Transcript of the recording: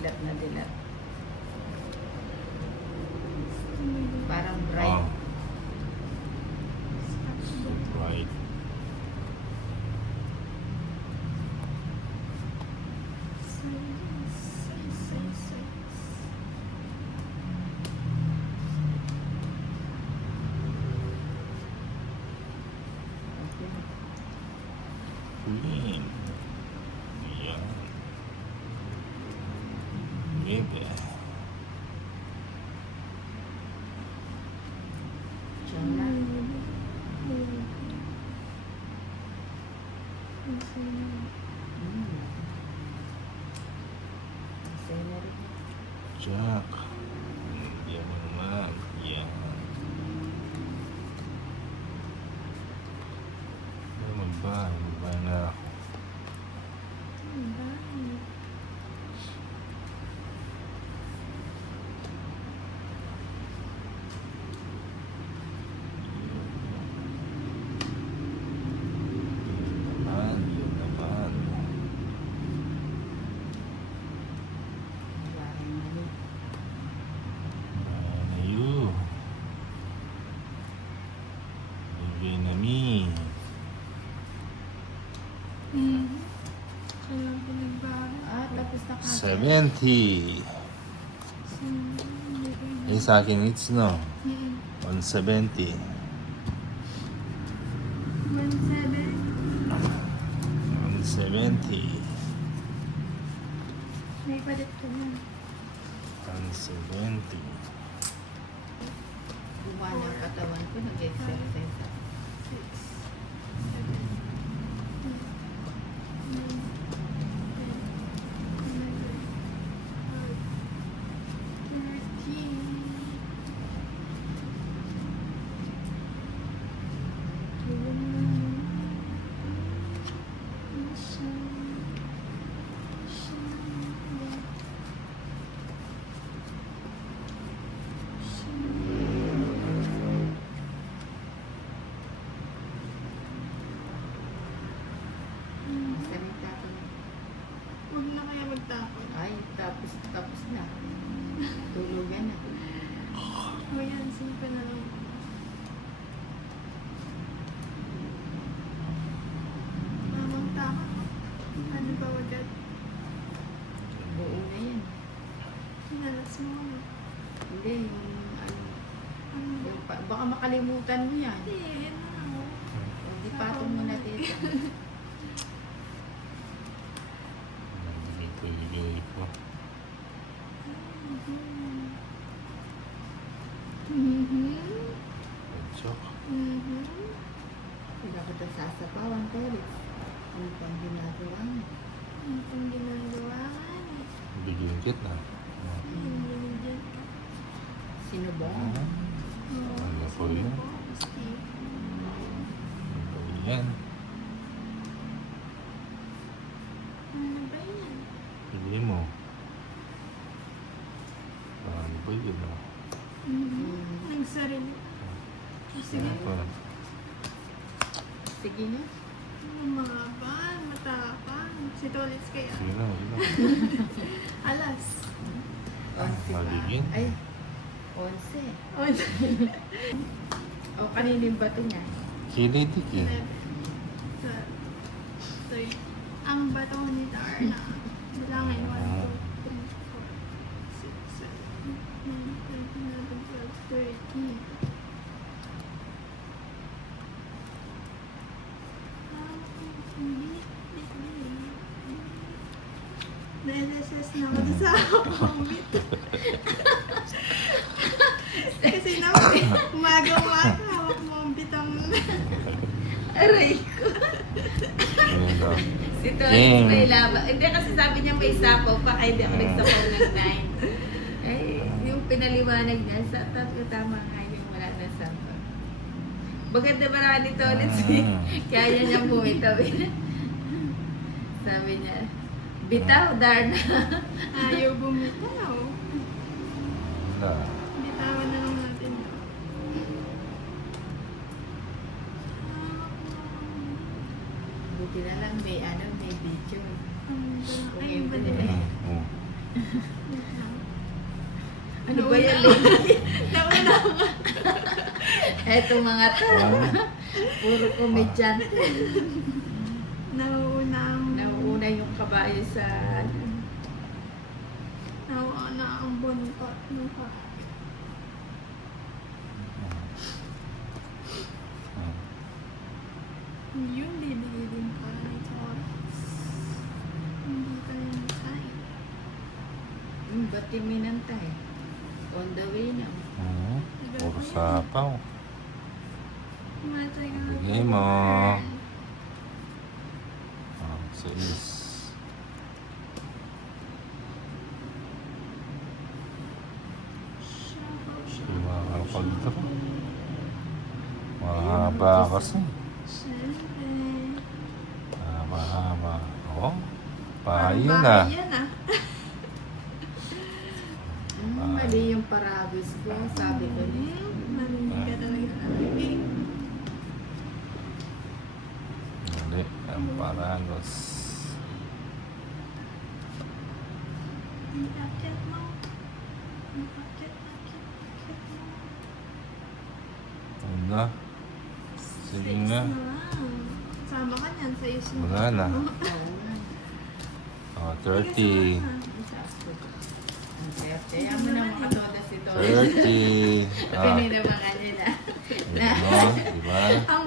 dilat na dilat. Parang bright. Right. Queen. Yan. Maybe. Diyan na. Scenery. Jack. Yan naman. Yan. Magbahay na ako. Yun naman. Bahay na rin. Bahay na yun. Bigay na me. Tapos na kagad. 70. Yung sa akin it's no. 170. 170. May palit ko na. 170. Gumana ang katawan ko, nag-exercise ako. 30. Huwag na kaya magtapon. Ay, tapos na. Tulugan na. O yan, simple na lang. Mamang tama. Ano ba agad? Buo na yan. Kinalas mo ako. Hindi, yung ano. Ano ba? Baka makalimutan mo yan. Hindi, yan na ako. Hindi patong mo na dito. Ito yung ko. Joke. Wala ko itong sasapawan, Teres. Ano pang ginagawa mo? Ano pang ginagawa ka eh? Bigyan kita. Binigyan ka. Sinubong. Oo, Ano po sige yun? po, Steve. Yan. Ano ba yan? Hindi mo. Ano ba yun? Nagsarili. Sige. Ano pa? Sige na. Umaban, matapang. Si Tolitz kaya. Sige na, sige na. Alas. Magiging? Ay, 11. O, O, kanina yung bato niya. Kinitik yan. 30. Ang bato ni Darna. Bilangin 1, 2, 3, 4, 5, 6, 7, 8, 9, 10, 11, 12, 13. Na-LSS na ako sa akong Kasi umaga-umaga, hawak mo ang bitang Aray ko. Ayun daw. Si Tolitz may laban. Hindi kasi sabi niya may sapaw pa, kaya hindi ako nagsapaw ng 9. Ay, yung pinaliwanag niya, sa tatlo tama nga yung wala na sapaw. Maganda ba naman ni Tolitz eh. Kaya niya bumitaw eh. Sabi niya, bitaw, Darna. ayaw bumitaw. Wala. Bitawan na lang natin. Buti na lang may video. Ay, Kung iba hindi din. Oo. Ano ba yan, lady? Nauna ako. Eto mga to. Puro komedyante. Nauna ang... Nauuna yung kabayo sa... Nauna ang buntot. Mukha. Yung bibili din ko ng oras. Hindi pa yung sign. Ba't yung minantay? On the way na. Puro sapaw. Matay ka Bigay mo. Sais. Makakapag-draw. Mahaba kasi. Siyempre. Mahaba. Oo. Payo Parang na. bahay yan ah. Mali yung parabis ko. Sabi ko niya. Mali ka talaga nalagay. Mali. Ang paragos. Ang akit mo. Ang akit mo. Ano? Sige na. Sama ka niyan sa isip mo. Wala na. Oo nga. 30. Kaya mo na makatodas ito. 30. Pininabangan nila. Diba? Ang